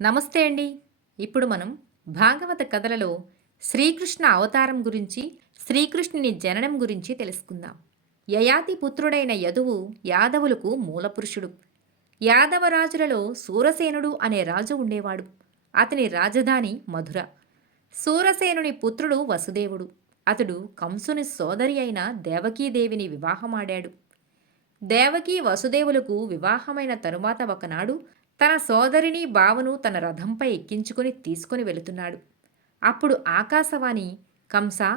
నమస్తే అండి. ఇప్పుడు మనం భాగవత కథలలో శ్రీకృష్ణ అవతారం గురించి, శ్రీకృష్ణుని జననం గురించి తెలుసుకుందాం. యయాతి పుత్రుడైన యదువు యాదవులకు మూలపురుషుడు. యాదవ రాజులలో సూరసేనుడు అనే రాజు ఉండేవాడు. అతని రాజధాని మధుర. సూరసేనుని పుత్రుడు వసుదేవుడు. అతడు కంసుని సోదరి అయిన దేవకీదేవిని వివాహమాడాడు. దేవకీ వసుదేవులకు వివాహమైన తరువాత ఒకనాడు తన సోదరిని బావను తన రథంపై ఎక్కించుకుని తీసుకుని వెళుతున్నాడు. అప్పుడు ఆకాశవాణి, కంసా,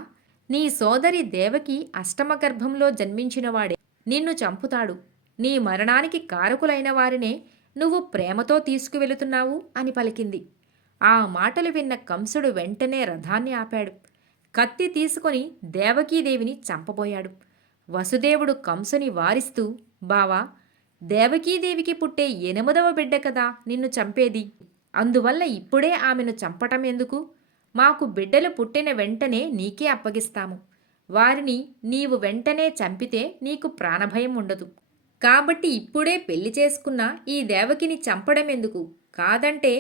నీ సోదరి దేవకి అష్టమ గర్భంలో జన్మించినవాడే నిన్ను చంపుతాడు. నీ మరణానికి కారకులైన వారినే నువ్వు ప్రేమతో తీసుకువెళుతున్నావు అని పలికింది. ఆ మాటలు విన్న కంసుడు వెంటనే రథాన్ని ఆపాడు. కత్తి తీసుకొని దేవకీదేవిని చంపబోయాడు. వసుదేవుడు కంసుని వారిస్తూ, బావా, దేవకీదేవికి పుట్టే ఎనిమిదవ బిడ్డ కదా నిన్ను చంపేది. అందువల్ల ఇప్పుడే ఆమెను చంపటం ఎందుకు? మాకు బిడ్డలు పుట్టిన వెంటనే నీకే అప్పగిస్తాము. వారిని నీవు వెంటనే చంపితే నీకు ప్రాణభయం ఉండదు. కాబట్టి ఇప్పుడే పెళ్లి చేసుకున్న ఈ దేవకిని చంపడం ఎందుకు? కాదంటే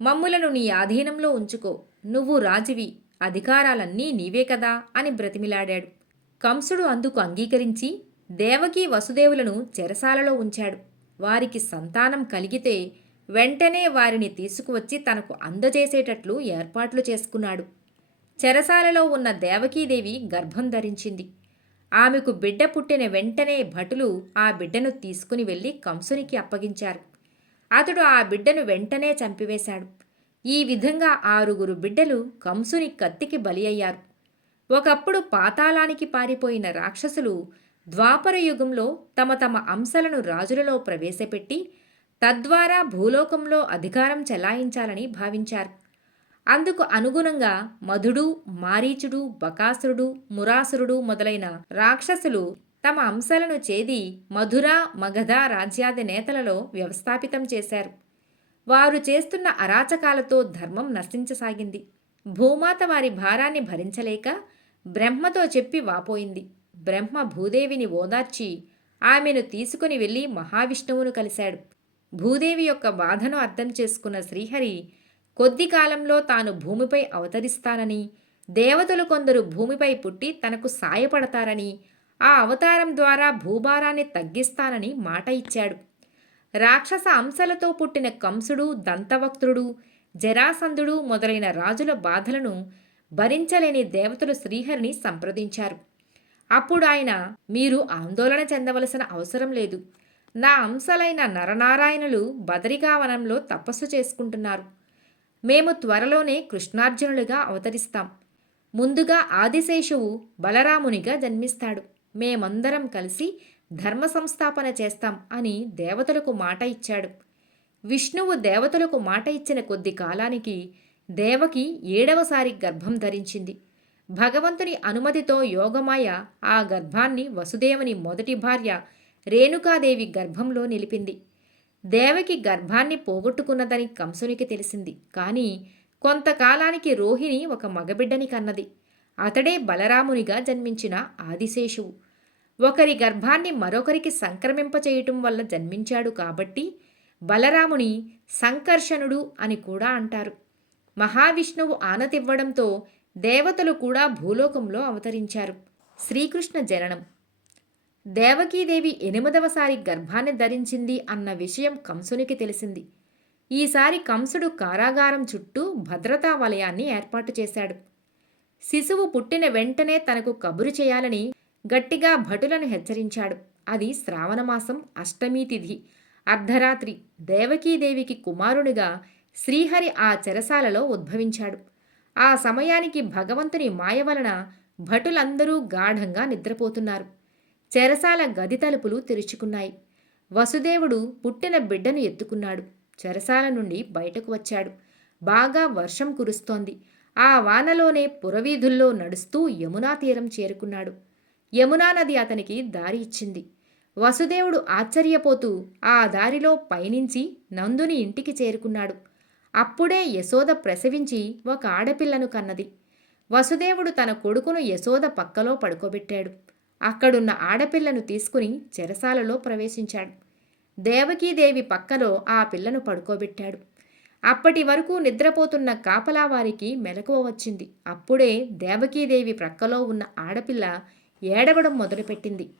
మమ్ములను నీ ఆధీనంలో ఉంచుకో. నువ్వు రాజువి, అధికారాలన్నీ నీవే కదా అని బ్రతిమిలాడాడు. కంసుడు అందుకు అంగీకరించి దేవకీ వసుదేవులను చెరసాలలో ఉంచాడు. వారికి సంతానం కలిగితే వెంటనే వారిని తీసుకువచ్చి తనకు అందజేసేటట్లు ఏర్పాట్లు చేసుకున్నాడు. చెరసాలలో ఉన్న దేవకీదేవి గర్భం ధరించింది. ఆమెకు బిడ్డ పుట్టిన వెంటనే భటులు ఆ బిడ్డను తీసుకుని వెళ్ళి కంసునికి అప్పగించారు. అతడు ఆ బిడ్డను వెంటనే చంపివేశాడు. ఈ విధంగా 6 బిడ్డలు కంసుని కత్తికి బలి అయ్యారు. ఒకప్పుడు పాతాళానికి పారిపోయిన రాక్షసులు ద్వాపర యుగంలో తమ తమ అంశలను రాజులలో ప్రవేశపెట్టి తద్వారా భూలోకంలో అధికారం చెలాయించాలని భావించారు. అందుకు అనుగుణంగా మధుడు, మారీచుడు, బకాసురుడు, మురాసురుడు మొదలైన రాక్షసులు తమ అంశలను చేది మధుర, మగధ రాజ్యాది నేతలలో వ్యవస్థాపితం చేశారు. వారు చేస్తున్న అరాచకాలతో ధర్మం నశించసాగింది. భూమాత వారి భారాన్ని భరించలేక బ్రహ్మతో చెప్పి వాపోయింది. బ్రహ్మ భూదేవిని ఓదార్చి ఆమెను తీసుకుని వెళ్ళి మహావిష్ణువును కలిశాడు. భూదేవి యొక్క బాధను అర్థం చేసుకున్న శ్రీహరి కొద్ది కాలంలో తాను భూమిపై అవతరిస్తానని, దేవతలు కొందరు భూమిపై పుట్టి తనకు సాయపడతారని, ఆ అవతారం ద్వారా భూభారాన్ని తగ్గిస్తానని మాట ఇచ్చాడు. రాక్షస అంశలతో పుట్టిన కంసుడు, దంతవక్త్రుడు, జరాసంధుడు మొదలైన రాజుల బాధలను భరించలేని దేవతలు శ్రీహరిని సంప్రదించారు. అప్పుడు ఆయన, మీరు ఆందోళన చెందవలసిన అవసరం లేదు. నా అంశలైన నరనారాయణులు బదరికావనంలో తపస్సు చేసుకుంటున్నారు. మేము త్వరలోనే కృష్ణార్జునులుగా అవతరిస్తాం. ముందుగా ఆదిశేషువు బలరామునిగా జన్మిస్తాడు. మేమందరం కలిసి ధర్మ సంస్థాపన చేస్తాం అని దేవతలకు మాట ఇచ్చాడు. విష్ణువు దేవతలకు మాట ఇచ్చిన కొద్ది కాలానికి దేవకి 7వసారి గర్భం ధరించింది. భగవంతుని అనుమతితో యోగమాయ ఆ గర్భాన్ని వసుదేవుని మొదటి భార్య రేణుకాదేవి గర్భంలో నిలిపింది. దేవకి గర్భాన్ని పోగొట్టుకున్నదని కంసునికి తెలిసింది. కానీ కొంతకాలానికి రోహిణి ఒక మగబిడ్డని కన్నది. అతడే బలరామునిగా జన్మించిన ఆదిశేషువు. ఒకరి గర్భాన్ని మరొకరికి సంక్రమింపచేయటం వల్ల జన్మించాడు కాబట్టి బలరాముని సంకర్షణుడు అని కూడా అంటారు. మహావిష్ణువు ఆనతివ్వడంతో దేవతలు కూడా భూలోకంలో అవతరించారు. శ్రీకృష్ణ జననం. దేవకీదేవి 8వసారి గర్భాన్ని ధరించింది అన్న విషయం కంసునికి తెలిసింది. ఈసారి కంసుడు కారాగారం చుట్టూ భద్రతా వలయాన్ని ఏర్పాటు చేశాడు. శిశువు పుట్టిన వెంటనే తనకు కబురు చేయాలని గట్టిగా భటులను హెచ్చరించాడు. అది శ్రావణమాసం అష్టమీ తిథి అర్ధరాత్రి. దేవకీదేవికి కుమారునిగా శ్రీహరి ఆ చెరసాలలో ఉద్భవించాడు. ఆ సమయానికి భగవంతుని మాయ వలన భటులందరూ గాఢంగా నిద్రపోతున్నారు. చెరసాల గది తలుపులు తెరుచుకున్నాయి. వసుదేవుడు పుట్టిన బిడ్డను ఎత్తుకున్నాడు. చెరసాల నుండి బయటకు వచ్చాడు. బాగా వర్షం కురుస్తోంది. ఆ వానలోనే పురవీధుల్లో నడుస్తూ యమునా తీరం చేరుకున్నాడు. యమునా నది అతనికి దారి ఇచ్చింది. వసుదేవుడు ఆశ్చర్యపోతూ ఆ దారిలో పయనించి నందుని ఇంటికి చేరుకున్నాడు. అప్పుడే యశోద ప్రసవించి ఒక ఆడపిల్లను కన్నది. వసుదేవుడు తన కొడుకును యశోద పక్కలో పడుకోబెట్టాడు. అక్కడున్న ఆడపిల్లను తీసుకుని చెరసాలలో ప్రవేశించాడు. దేవకీదేవి పక్కలో ఆ పిల్లను పడుకోబెట్టాడు. అప్పటి వరకు నిద్రపోతున్న కాపలా వారికి మెలకువ వచ్చింది. అప్పుడే దేవకీదేవి ప్రక్కలో ఉన్న ఆడపిల్ల ఏడవడం మొదలుపెట్టింది.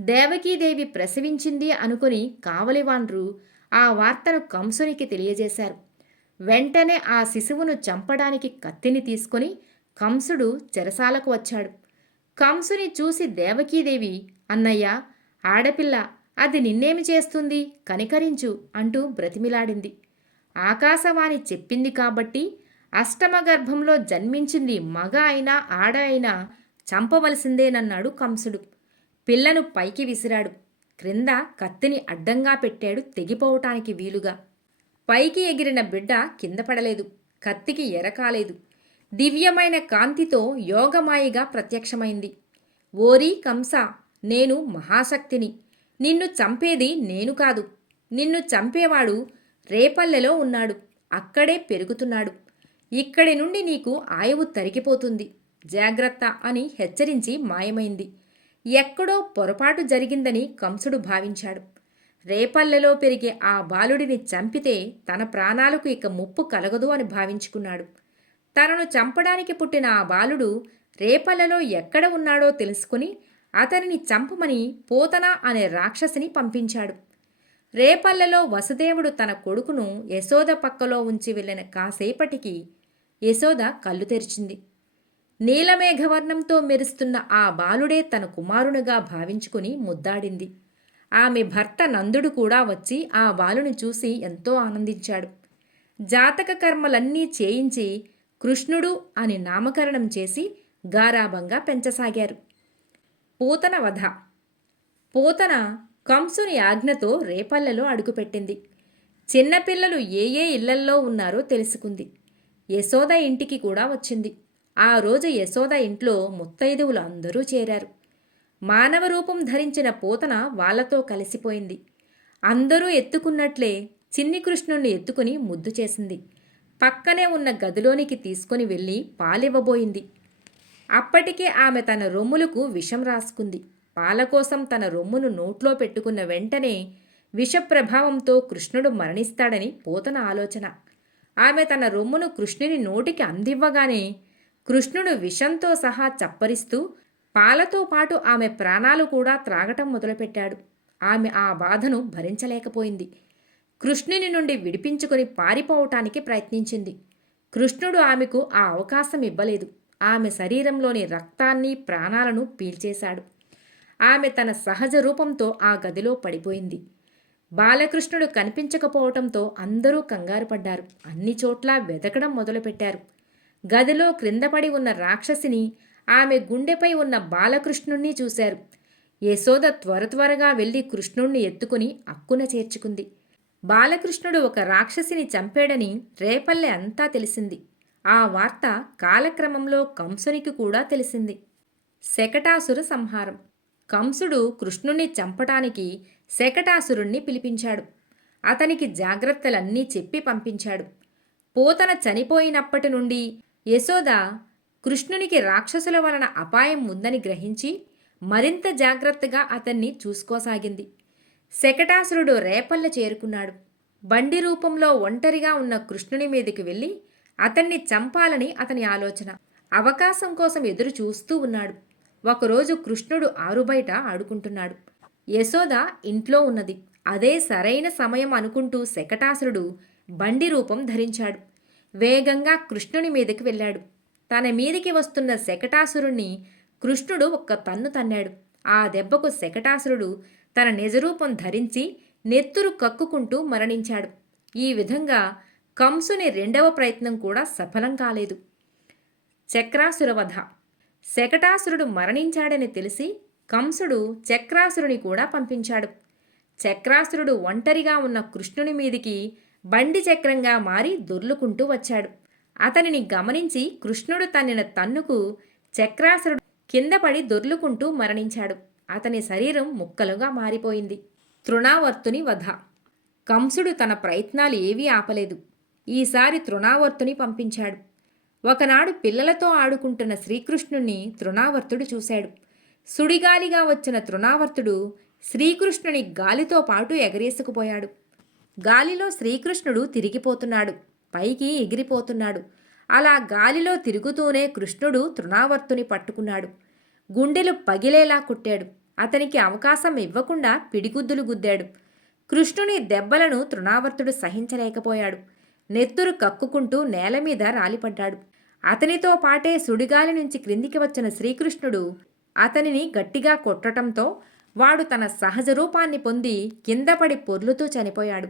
దేవకీదేవి ప్రసవించింది అనుకుని కావలివాన్రు ఆ వార్తను కంసునికి తెలియజేశారు. వెంటనే ఆ శిశువును చంపడానికి కత్తిని తీసుకొని కంసుడు చెరసాలకు వచ్చాడు. కంసుని చూసి దేవకీదేవి, అన్నయ్య, ఆడపిల్ల, అది నిన్నేమి చేస్తుంది, కనికరించు అంటూ బ్రతిమిలాడింది. ఆకాశవాణి చెప్పింది కాబట్టి అష్టమ గర్భంలో జన్మించింది మగ అయినా ఆడ అయినా చంపవలసిందేనన్నాడు కంసుడు. పిల్లను పైకి విసిరాడు. క్రింద కత్తిని అడ్డంగా పెట్టాడు తెగిపోవటానికి వీలుగా. పైకి ఎగిరిన బిడ్డ కింద పడలేదు. కత్తికి ఎరకాలేదు. దివ్యమైన కాంతితో యోగమాయిగా ప్రత్యక్షమైంది. ఓరీ కంస, నేను మహాశక్తిని. నిన్ను చంపేది నేను కాదు. నిన్ను చంపేవాడు రేపల్లెలో ఉన్నాడు. అక్కడే పెరుగుతున్నాడు. ఇక్కడి నుండి నీకు ఆయువు తరిగిపోతుంది. జాగ్రత్త అని హెచ్చరించి మాయమైంది. ఎక్కడో పొరపాటు జరిగిందని కంసుడు భావించాడు. రేపల్లెలో పెరిగే ఆ బాలుడిని చంపితే తన ప్రాణాలకు ఇక ముప్పు కలగదు అని భావించుకున్నాడు. తనను చంపడానికి పుట్టిన ఆ బాలుడు రేపల్లెలో ఎక్కడ ఉన్నాడో తెలుసుకుని అతనిని చంపమని పోతన అనే రాక్షసిని పంపించాడు. రేపల్లెలో వసుదేవుడు తన కొడుకును యశోద పక్కలో ఉంచి వెళ్ళిన కాసేపటికి యశోద కళ్ళు తెరిచింది. నీలమేఘవర్ణంతో మెరుస్తున్న ఆ బాలుడే తన కుమారునిగా భావించుకుని ముద్దాడింది. ఆమె భర్త నందుడు కూడా వచ్చి ఆ బాలుని చూసి ఎంతో ఆనందించాడు. జాతక కర్మలన్నీ చేయించి కృష్ణుడు అని నామకరణం చేసి గారాబంగా పెంచసాగారు. పూతన వధ. పూతన కంసుని ఆజ్ఞతో రేపల్లెలో అడుగుపెట్టింది. చిన్నపిల్లలు ఏ ఏ ఇళ్లల్లో ఉన్నారో తెలుసుకుంది. యశోద ఇంటికి కూడా వచ్చింది. ఆ రోజు యశోద ఇంట్లో ముత్తైదువులు అందరూ చేరారు. మానవ రూపం ధరించిన పూతన వాళ్లతో కలిసిపోయింది. అందరూ ఎత్తుకున్నట్లే చిన్ని కృష్ణుణ్ణి ఎత్తుకుని ముద్దు చేసింది. పక్కనే ఉన్న గదిలోనికి తీసుకుని వెళ్ళి పాలివ్వబోయింది. అప్పటికే ఆమె తన రొమ్ములకు విషం రాసుకుంది. పాల కోసం తన రొమ్మును నోట్లో పెట్టుకున్న వెంటనే విషప్రభావంతో కృష్ణుడు మరణిస్తాడని పూతన ఆలోచన. ఆమె తన రొమ్మును కృష్ణుని నోటికి అందివ్వగానే కృష్ణుడు విషంతో సహా చప్పరిస్తూ పాలతో పాటు ఆమె ప్రాణాలు కూడా త్రాగటం మొదలుపెట్టాడు. ఆమె ఆ బాధను భరించలేకపోయింది. కృష్ణుని నుండి విడిపించుకొని పారిపోవటానికి ప్రయత్నించింది. కృష్ణుడు ఆమెకు ఆ అవకాశం ఇవ్వలేదు. ఆమె శరీరంలోని రక్తాన్ని, ప్రాణాలను పీల్చేశాడు. ఆమె తన సహజ రూపంతో ఆ గదిలో పడిపోయింది. బాలకృష్ణుడు కనిపించకపోవటంతో అందరూ కంగారు పడ్డారు. అన్ని చోట్ల వెతకడం మొదలుపెట్టారు. గదిలో క్రిందపడి ఉన్న రాక్షసిని, ఆమె గుండెపై ఉన్న బాలకృష్ణుణ్ణి చూశారు. యశోద త్వరగా వెళ్ళి కృష్ణుణ్ణి ఎత్తుకుని అక్కున చేర్చుకుంది. బాలకృష్ణుడు ఒక రాక్షసిని చంపాడని రేపల్లె అంతా తెలిసింది. ఆ వార్త కాలక్రమంలో కంసునికి కూడా తెలిసింది. శకటాసుర సంహారం. కంసుడు కృష్ణుణ్ణి చంపటానికి శకటాసురుణ్ణి పిలిపించాడు. అతనికి జాగ్రత్తలన్నీ చెప్పి పంపించాడు. పూతన చనిపోయినప్పటి నుండి యశోద కృష్ణునికి రాక్షసుల వలన అపాయం ఉందని గ్రహించి మరింత జాగ్రత్తగా అతన్ని చూసుకోసాగింది. శకటాసురుడు రేపల్లె చేరుకున్నాడు. బండి రూపంలో ఒంటరిగా ఉన్న కృష్ణుని మీదకి వెళ్ళి అతన్ని చంపాలని అతని ఆలోచన. అవకాశం కోసం ఎదురు చూస్తూ ఉన్నాడు. ఒకరోజు కృష్ణుడు ఆరుబయట ఆడుకుంటున్నాడు. యశోద ఇంట్లో ఉన్నది. అదే సరైన సమయం అనుకుంటూ శకటాసురుడు బండి రూపం ధరించాడు. వేగంగా కృష్ణుని మీదకి వెళ్ళాడు. తన మీదికి వస్తున్న శకటాసురుణ్ణి కృష్ణుడు ఒక్క తన్ను తన్నాడు. ఆ దెబ్బకు శకటాసురుడు తన నిజరూపం ధరించి నెత్తురు కక్కుకుంటూ మరణించాడు. ఈ విధంగా కంసుని రెండవ ప్రయత్నం కూడా సఫలం కాలేదు. చక్రాసురవధ. శకటాసురుడు మరణించాడని తెలిసి కంసుడు చక్రాసురుని కూడా పంపించాడు. చక్రాసురుడు ఒంటరిగా ఉన్న కృష్ణుని మీదికి బండి చక్రంగా మారి దొర్లుకుంటూ వచ్చాడు. అతనిని గమనించి కృష్ణుడు తన్నిన తన్నుకు చక్రాసురుడు కిందపడి దొర్లుకుంటూ మరణించాడు. అతని శరీరం ముక్కలుగా మారిపోయింది. తృణావర్తుని వధ. కంసుడు తన ప్రయత్నాలు ఏవీ ఆపలేదు. ఈసారి తృణావర్తుని పంపించాడు. ఒకనాడు పిల్లలతో ఆడుకుంటున్న శ్రీకృష్ణుణ్ణి తృణావర్తుడు చూశాడు. సుడిగాలిగా వచ్చిన తృణావర్తుడు శ్రీకృష్ణుని గాలితో పాటు ఎగరేసుకుపోయాడు. గాలిలో శ్రీకృష్ణుడు తిరిగిపోతున్నాడు. పైకి ఎగిరిపోతున్నాడు. అలా గాలిలో తిరుగుతూనే కృష్ణుడు తృణావర్తుని పట్టుకున్నాడు. గుండెలు పగిలేలా కుట్టాడు. అతనికి అవకాశం ఇవ్వకుండా పిడిగుద్దులు గుద్దాడు. కృష్ణుని దెబ్బలను తృణావర్తుడు సహించలేకపోయాడు. నెత్తురు కక్కుకుంటూ నేలమీద రాలిపడ్డాడు. అతనితో పాటే సుడిగాలి నుంచి క్రిందికి వచ్చిన శ్రీకృష్ణుడు అతనిని గట్టిగా కొట్టటంతో వాడు తన సహజ రూపాన్ని పొంది కిందపడి పొర్లుతూ చనిపోయాడు.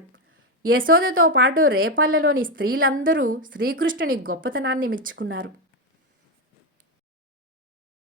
యశోదతో పాటు రేపల్లెలోని స్త్రీలందరూ శ్రీకృష్ణుని గొప్పతనాన్ని మెచ్చుకున్నారు.